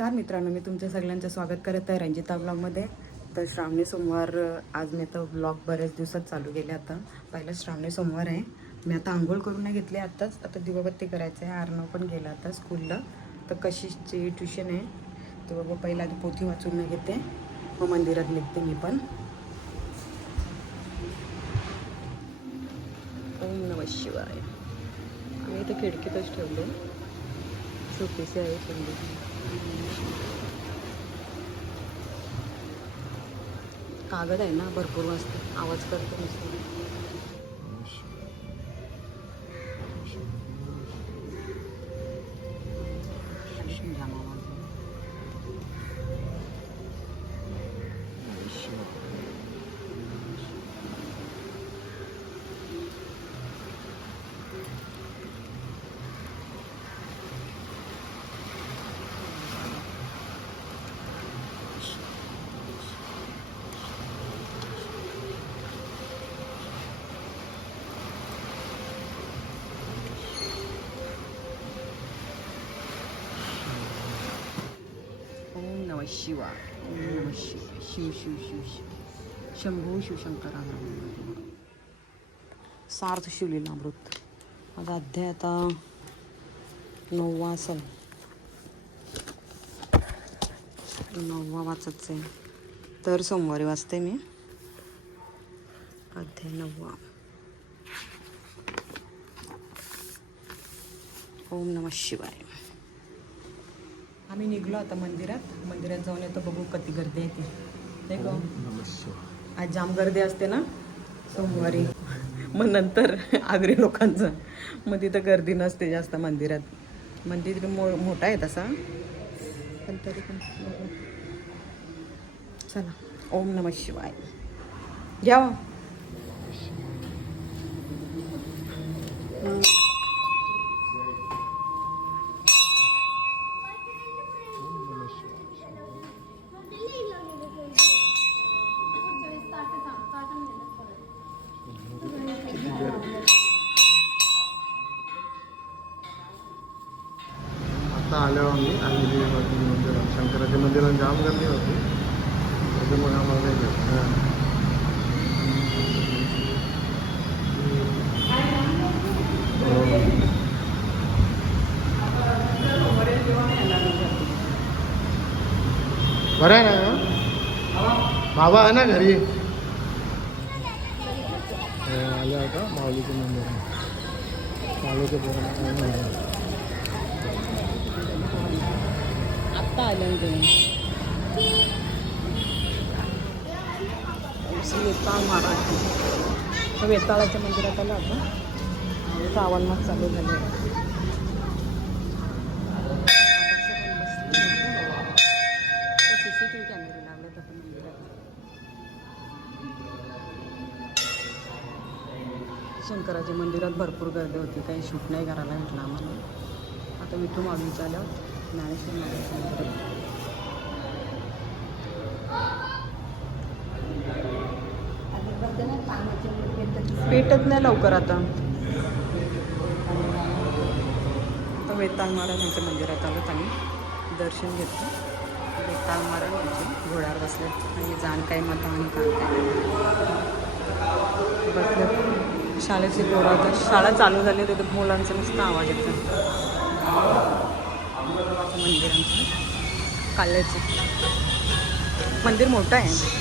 नमस्कार मित्रांनो, मी तुमच्या सगळ्यांचं स्वागत करत आहे रंजिता ब्लॉगमध्ये. तर श्रावणी सोमवार आज मी आता ब्लॉग बऱ्याच दिवसात चालू केले. आता पहिला श्रावणी सोमवार आहे. मी आता आंघोळ करून नाही घेतली आत्ताच. आता दिवाबत्ती करायचं आहे. आर्नव पण गेला आता स्कूलला. तर कशीची ट्युशन आहे तर बाबा पहिला आधी पोथी वाचून नाही घेते, मग मंदिरात निघते मी पण. ओम नमः शिवाय. आम्ही इथे खिडकीतच ठेवले, छोटीशी आहे सुंदर. कागद आहे ना, भरपूर वाजते, आवाज करतो नुसतं. ओम नमः शिवाय. ओम नमः शिवाय. शिव शिव शिव शिव शंभू शिवशंकरा. सार्थ शिवलीलामृत. माझा अध्याय आता 9वा असेल, 9वा वाचत आहे. तर सोमवारी वाचते मी अध्याय 9वा. ओम नमः शिवाय. आम्ही निघलो आता मंदिरात जाऊन येतो. बघू किती गर्दी आहे ती, नाही का? आज जाम गर्दी असते ना सोमवारी. मग नंतर आगरी लोकांचं, मग तिथं गर्दी नसते जास्त मंदिरात. मंदिर मोठा आहे तसा, पण तरी पण बघू. चला. ओम नमः शिवाय. घ्या. आता आलो आम्ही मंदिरात, शंकराच्या मंदिरात जाम गर्दी होती. त्याच्यामुळे आम्हाला बरं आहे ना, बाबा आहे ना घरी. आले आता माऊलीचं मंदिर आहे. माऊलीचं पूर्ण आत्ता आलं तुम्ही. वेताळ महाराज. वेताळाच्या मंदिरात आलं आता. श्रावण मास चालू झाले. CCTV कॅमेरे लावलेत आता मंदिरात. शंकराच्या मंदिरात भरपूर गर्दी होती, काही शूट नाही करायला भेटलं आम्हाला. आता विठू माऊलीचं आलं, ज्ञानेश्वर महाराजांचं मंदिर. पेटत नाही लवकर आता. वेताळ महाराजांच्या मंदिरात आलो. आम्ही दर्शन घेतलं. वेताळ महाराज यांचे घोड्यावर बसले आणि जानकाई माता आणि कांकाई बसले. शाळेची पोरं आता शाळा चालू झाली, तिथे मुलांचा नुसता आवाज येतो. मंदिरांचं काल्याचं मंदिर मोठं आहे.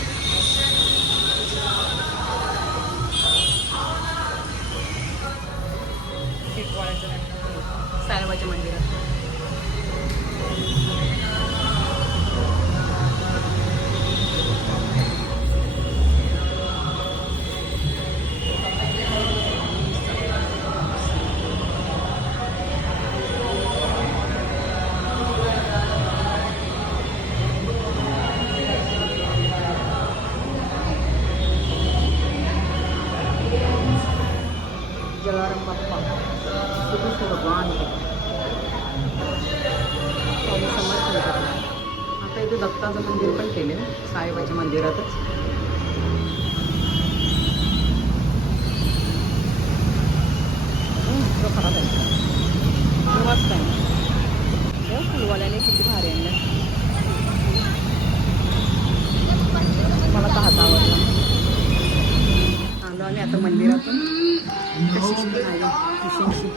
साईबाबाच्या मंदिरात जलाराम बाप्पा श्री भगवान स्वामी समर्थ. आता इथे दत्ताचं मंदिर पण केले साईबाबाच्या मंदिरातच. खराब आहे. वाजता आहे फुलवाल्याने किती भारी आणलं. कशी खाली खुशींशी.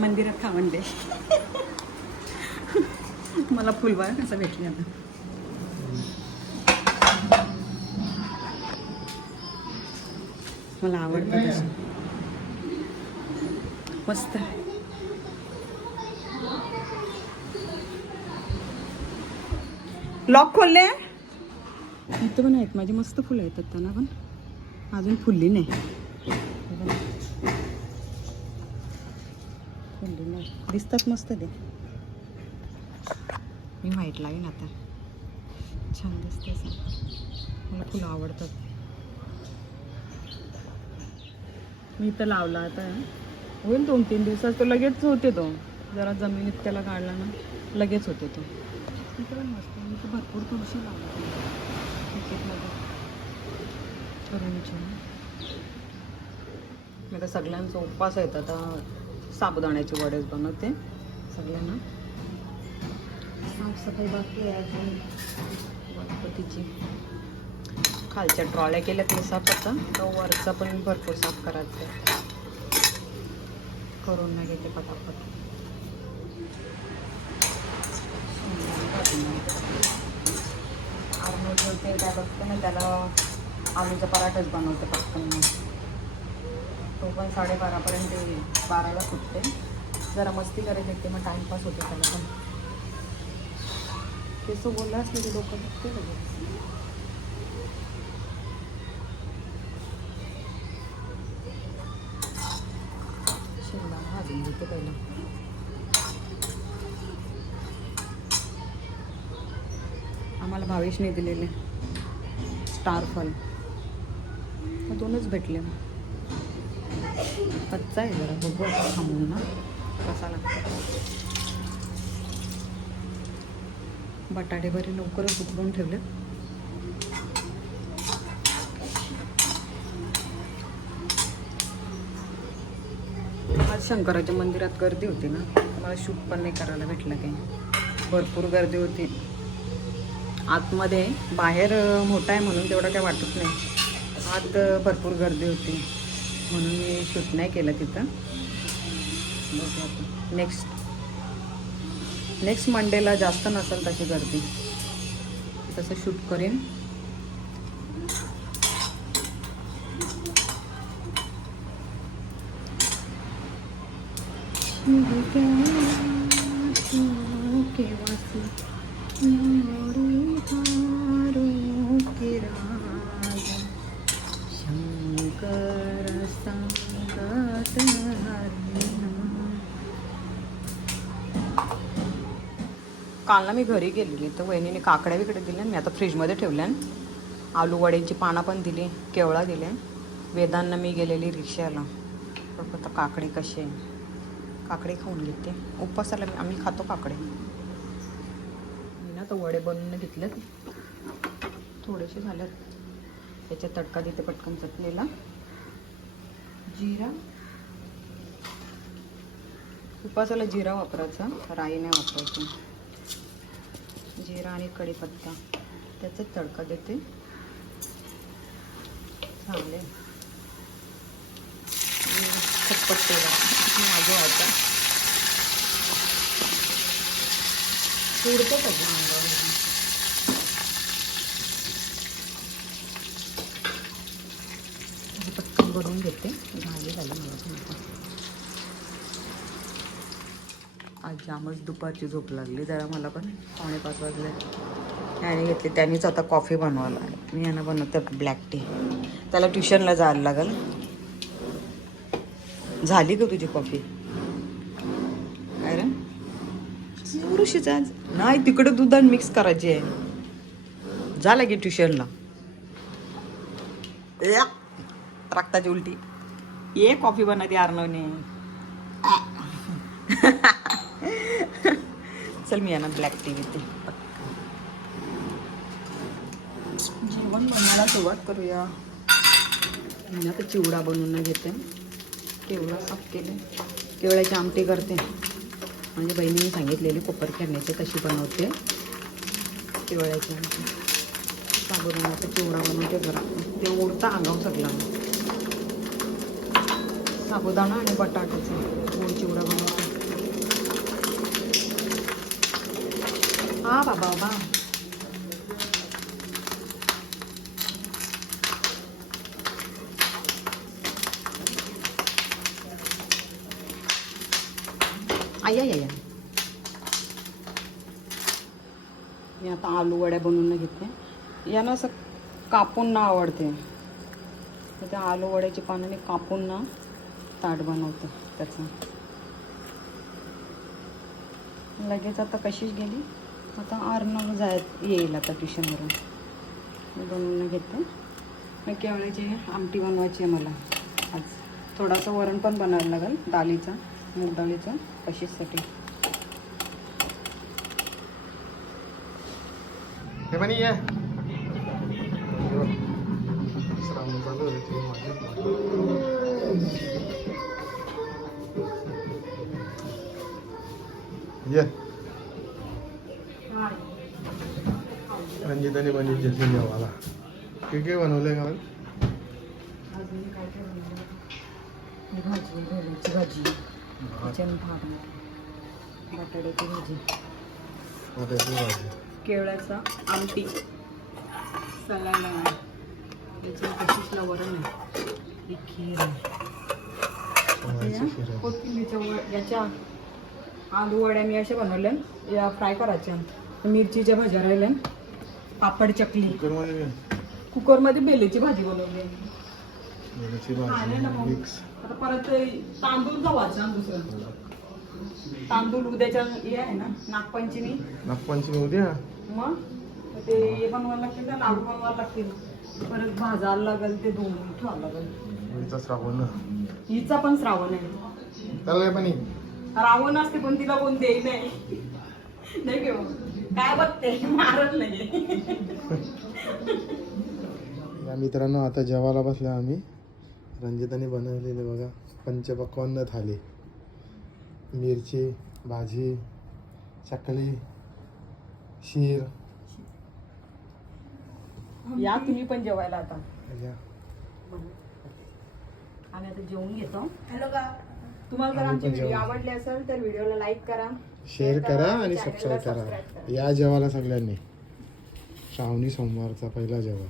मंदिरात खावण दे. मला फुलवाया कसा भेटली आता. मला आवडतं तशी मस्त. लॉक खोलले इथं पण आहेत माझी मस्त फुलं येतात त्यांना पण अजून फुलली नाही. फुलली नाही दिसतात मस्त ते. मी व्हाईट लावीन आता छान दिसते असं. मला फुलं आवडतात. मी इथं लावला आता होईल 2-3 दिवसात. तो लगेच होते. तो जरा जमिनीत त्याला काढला ना लगेच होते तो. इथं पण मस्त. मी तर भरपूर तुळशी लावला क्रिकेटमध्ये करूनची. मी आता सगळ्यांचा उपवास आहेत. आता साबुदाण्याचे वडेच बनवते सगळ्यांना. साफसफाई बाकी आहे अजून गणपतीची. खालच्या ट्रॉल्या केल्यात मी साफ. आता तो वरचा पण भरपूर साफ करायचा आहे. करून नाही घेते पटापट. आलू ते काय बघते ना त्याला आलूचा पराठाच बनवते पटकन. तो पण 12:30पर्यंत 12ला सुटते. जरा मस्ती करायला येते मग टाईमपास होते त्याला पण. तेसं बोललं असलं की डोकं दुखते लगेच. शिमला भाजून घेते पहिलं. आम्हाला भावेशने दिलेले स्टार फल 2च भेटले. कच्चा आहे जरा बघू आता थांबून ना कसा लागतो. बटाटे बरे लवकरच उकडून ठेवले. आज शंकराच्या मंदिरात गर्दी होती ना. मला शूट पण नाही करायला भेटलं काही. भरपूर गर्दी होती आतमध्ये. बाहेर मोठा आहे म्हणून तेवढं काही वाटत नाही. आत भरपूर गर्दी होती म्हणून मी शूट नाही केलं तिथं. नेक्स्ट मंडेला जास्त नसेल तशी गर्दी तसं शूट करेन. काल ना मी घरी गेलेली तर वहिनीने काकड्या विकडे दिल्या. मी आता फ्रीजमध्ये ठेवल्या. आलू वड्यांची पानं पण दिली. केवळा दिले. वेदांना मी गेलेली रिक्षाला. आता काकडी कशी आहे. काकडी खाऊन घेते. उपवासाला आम्ही खातो काकडे. मी ना तर वडे बनवून घेतलेत. थोडेसे झालेत. त्याच्यात तडका देते पटकन चटणीला. जिरा उपवासाला जिरा वापरायचा. राई नाही वापरायची. जिरा आणि कढीपत्ता त्याचा तडका देते. चांगले खटपट तेला माझं आता उडतं पाहिजे. पटकन बनवून घेते. झाले झालं मला पण. आज जामच दुपारची झोप लागली जरा मला पण. 4:45 वाजले. त्याने घेतली. त्यांनीच आता कॉफी बनवायला. मी यांना बनवते ब्लॅक टी. त्याला ट्युशनला जायला लागेल. झाली का तुझी कॉफी. काय रे पुरुषीच आज नाही. तिकडे दुधात मिक्स करायची आहे. झालं की ट्युशनला. रक्ताची उलटी. ये कॉफी बनवते अर्णवने. चल मी यांना ब्लॅक टी घेते. जेवण बनवायला सुरुवात करूया. मी आता चिवडा बनवून घेते. केवळा साफ केले. केवळ्याची आमटी करते. म्हणजे बहिणीने सांगितलेली कोपर खेळण्याची तशी बनवते केवळ्याची आमटी. साबुदाण्याचा चिवडा बनवते जरा, ते उडता अंगावर सगळा. साबुदाणा आणि बटाट्याचा गोड चिवडा बनवते. हा बाबा बाबा. आया या मी आता आलू वड्या बनवून घेते. यांना असं कापून ना आवडते, तर त्या आलू वड्याची पानं मी कापून ना ताट बनवते त्याचं. लगेच आता कशीच गेली, आता अर्नव येईल आता ट्युशनवरून. मी बनवून घेते. मग केवळ्याची आमटी बनवायची आहे मला आज. थोडासा वरण पण बनायला लागेल डाळीचा, मूग डाळीचा कशीसाठी. हे पण ये श्रावण चालू आहे ते माझे. ये रंजिताने बनवली जेवायला. काय बनवलंय का? भाजी, भेंडीची भाजी, किचन भात, बटाट्याची भाजी, केवळ्याचा आमटी, सलाड, याची कशीला वरण आहे, ही खीर आहे, कोथिंबीरच्या याच्या आलू वड्या मी अशा बनवल्या, या फ्राय करायच्या. मिरचीच्या भाज्या राहिल्या, पापड, चकली. कुकरमध्ये बेलेची भाजी बनवली. आता परत तांदूळ गव्हाचा दुसरं तांदूळ उद्याच्या हे आहे ना, नागपंचमी उद्या. मग ते हे बनवायला लागतील, त्या लाडू बनवायला लागतील. परत भाजायला लागेल, ते धुवून ठेवावं लागेल. श्रावण, हिचा पण श्रावण आहे. त्याला पण रावण असते पण तिला कोण देई नाही. नाही घेऊ काय बघते, मारत नाही. मित्रांनो आता जेवायला बसलो आम्ही. रंजिताने बनवलेले बघा पंचपक्वान्न थाली. मिरची भाजी, चकली, शीर. या तुम्ही पण जेवायला आता. या. आम्ही आता जेवून घेतो. हॅलो का, तुम्हाला जर आमची व्हिडिओ आवडली असेल तर व्हिडिओला लाईक करा, शेअर करा आणि सबस्क्राईब करा. या जेवायला सगळ्यांनी. श्रावणी सोमवारचा पहिला जेवण.